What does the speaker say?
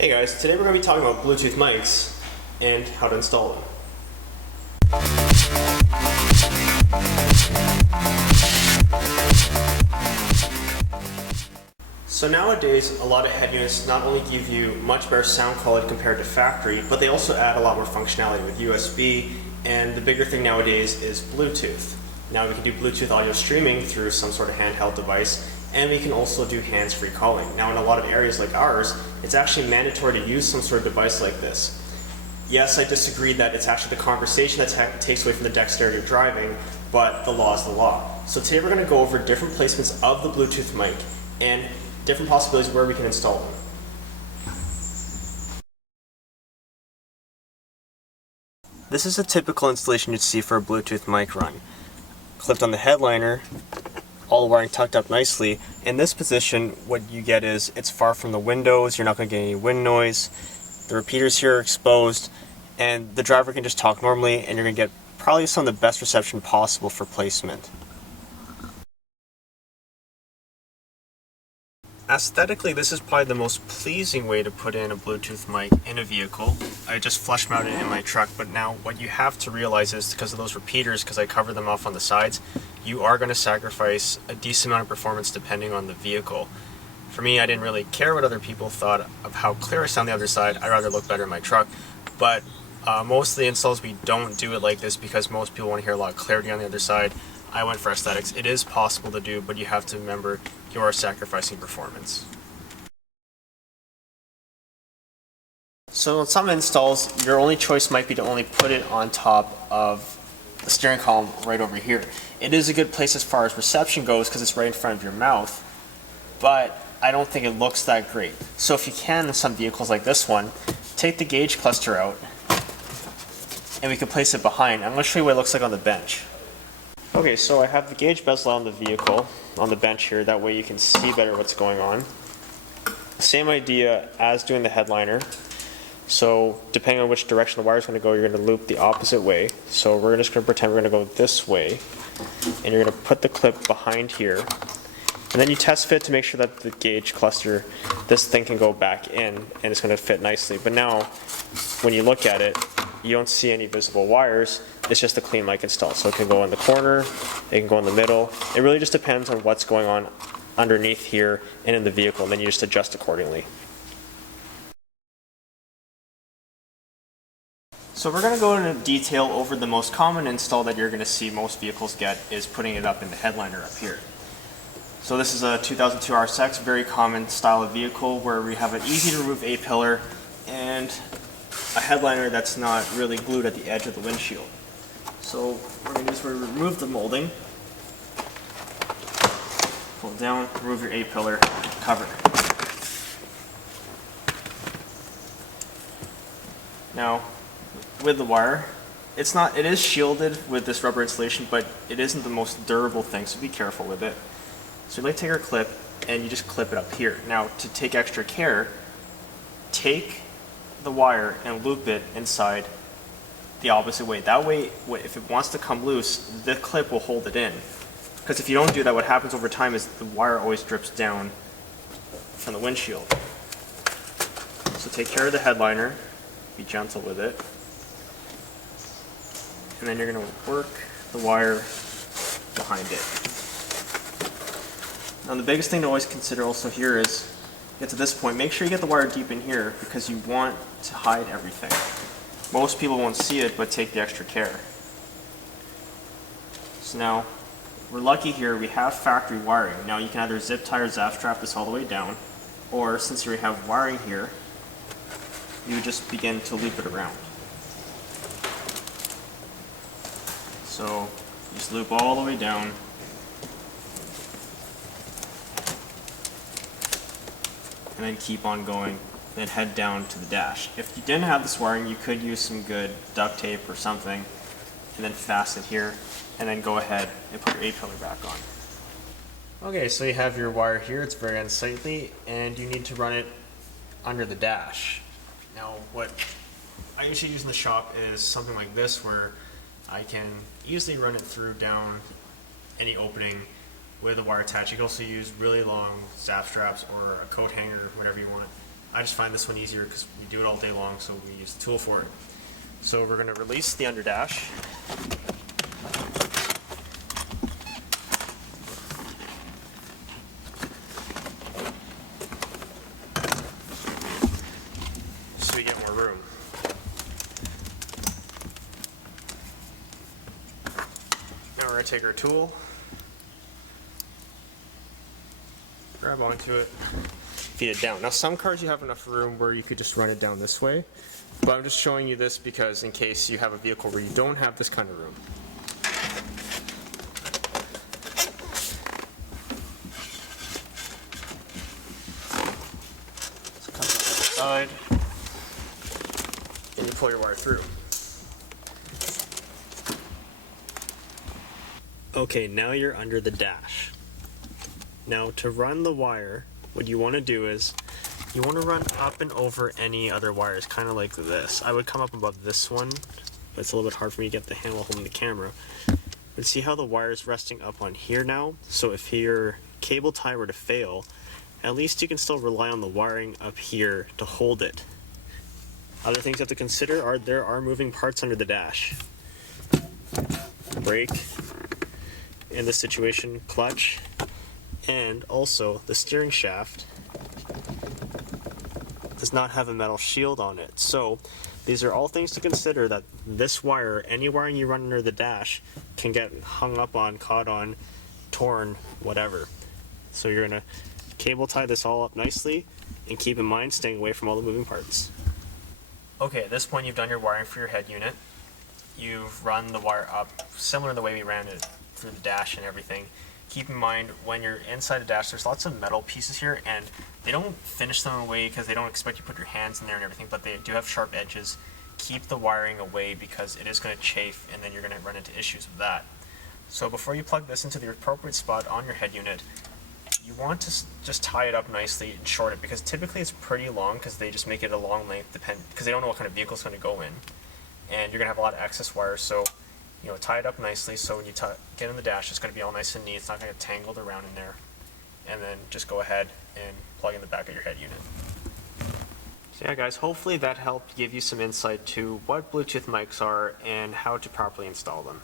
Hey guys, today we're going to be talking about Bluetooth mics and how to install them. So nowadays, a lot of head units not only give you much better sound quality compared to factory, but they also add a lot more functionality with USB, and the bigger thing nowadays is Bluetooth. Now we can do Bluetooth audio streaming through some sort of handheld device, and we can also do hands-free calling. Now in a lot of areas like ours, it's actually mandatory to use some sort of device like this. Yes, I disagree that it's actually the conversation that takes away from the dexterity of driving, but the law is the law. So today we're going to go over different placements of the Bluetooth mic and different possibilities where we can install them. This is a typical installation you'd see for a Bluetooth mic run. Clipped on the headliner, all the wiring tucked up nicely. In this position, what you get is it's far from the windows, you're not going to get any wind noise, the repeaters here are exposed, and the driver can just talk normally, and you're going to get probably some of the best reception possible for placement. Aesthetically, this is probably the most pleasing way to put in a Bluetooth mic in a vehicle. I just flush mounted it in my truck, but now what you have to realize is because of those repeaters, because I covered them off on the sides, you are going to sacrifice a decent amount of performance depending on the vehicle. For me, I didn't really care what other people thought of how clear I sound on the other side. I'd rather look better in my truck, but most of the installs we don't do it like this because most people want to hear a lot of clarity on the other side. I went for aesthetics. It is possible to do, but you have to remember you are sacrificing performance. So in some installs, your only choice might be to only put it on top of the steering column right over here. It is a good place as far as reception goes because it's right in front of your mouth, but I don't think it looks that great. So if you can, in some vehicles like this one, take the gauge cluster out and we can place it behind. I'm going to show you what it looks like on the bench. Okay, so I have the gauge bezel on the vehicle, on the bench here, that way you can see better what's going on. Same idea as doing the headliner. So depending on which direction the wire is going to go, you're going to loop the opposite way. So we're just going to pretend we're going to go this way, and you're going to put the clip behind here. And then you test fit to make sure that the gauge cluster, this thing can go back in, and it's going to fit nicely. But now, when you look at it, you don't see any visible wires. It's just a clean mic install. So it can go in the corner, it can go in the middle. It really just depends on what's going on underneath here and in the vehicle, and then you just adjust accordingly. So we're going to go into detail over the most common install that you're going to see most vehicles get is putting it up in the headliner up here. So this is a 2002 RSX, very common style of vehicle where we have an easy to remove A-pillar and a headliner that's not really glued at the edge of the windshield. So what we're going to do is we're going to remove the molding, pull it down, remove your A-pillar, cover. Now, with the wire, it is shielded with this rubber insulation, but it isn't the most durable thing, so be careful with it. So you like to take our clip and you just clip it up here. Now, to take extra care, take the wire and loop it inside the opposite way. That way, if it wants to come loose, the clip will hold it in. Because if you don't do that, what happens over time is the wire always drips down from the windshield. So take care of the headliner, be gentle with it, and then you're going to work the wire behind it. Now the biggest thing to always consider also here is, get to this point, make sure you get the wire deep in here because you want to hide everything. Most people won't see it, but take the extra care. So now, we're lucky here, we have factory wiring. Now you can either zip tie or zap strap this all the way down, or since you have wiring here, you would just begin to loop it around. So, just loop all the way down. And then keep on going, then head down to the dash. If you didn't have this wiring, you could use some good duct tape or something, and then fasten it here, and then go ahead and put your A-pillar back on. Okay, so you have your wire here, it's very unsightly, and you need to run it under the dash. Now, what I usually use in the shop is something like this, where I can easily run it through down any opening with a wire attached. You can also use really long zap straps or a coat hanger, whatever you want. I just find this one easier because we do it all day long, so we use the tool for it. So we're going to release the underdash. So we get more room. Now we're going to take our tool, grab onto it, feed it down. Now some cars you have enough room where you could just run it down this way, but I'm just showing you this because in case you have a vehicle where you don't have this kind of room. So it comes out the side, and you pull your wire through. Okay, now you're under the dash. Now to run the wire, what you want to do is you want to run up and over any other wires, kind of like this. I would come up above this one, but it's a little bit hard for me to get the hand while holding the camera. But see how the wire is resting up on here now? So if your cable tie were to fail, at least you can still rely on the wiring up here to hold it. Other things you have to consider are there are moving parts under the dash. Brake, in this situation, clutch, and also the steering shaft does not have a metal shield on it. So these are all things to consider, that this wire, any wiring you run under the dash, can get hung up on, caught on, torn, whatever. So you're going to cable tie this all up nicely and keep in mind staying away from all the moving parts. Okay, at this point you've done your wiring for your head unit. You've run the wire up similar to the way we ran it through the dash and everything. Keep in mind when you're inside the dash, there's lots of metal pieces here, and they don't finish them away because they don't expect you to put your hands in there and everything, but they do have sharp edges. Keep the wiring away because it is going to chafe, and then you're going to run into issues with that. So before you plug this into the appropriate spot on your head unit, you want to just tie it up nicely and short it, because typically it's pretty long because they just make it a long length because they don't know what kind of vehicle it's going to go in, and you're going to have a lot of excess wires. So tie it up nicely so when you get in the dash, it's going to be all nice and neat. It's not going to get tangled around in there. And then just go ahead and plug in the back of your head unit. So yeah guys, hopefully that helped give you some insight to what Bluetooth mics are and how to properly install them.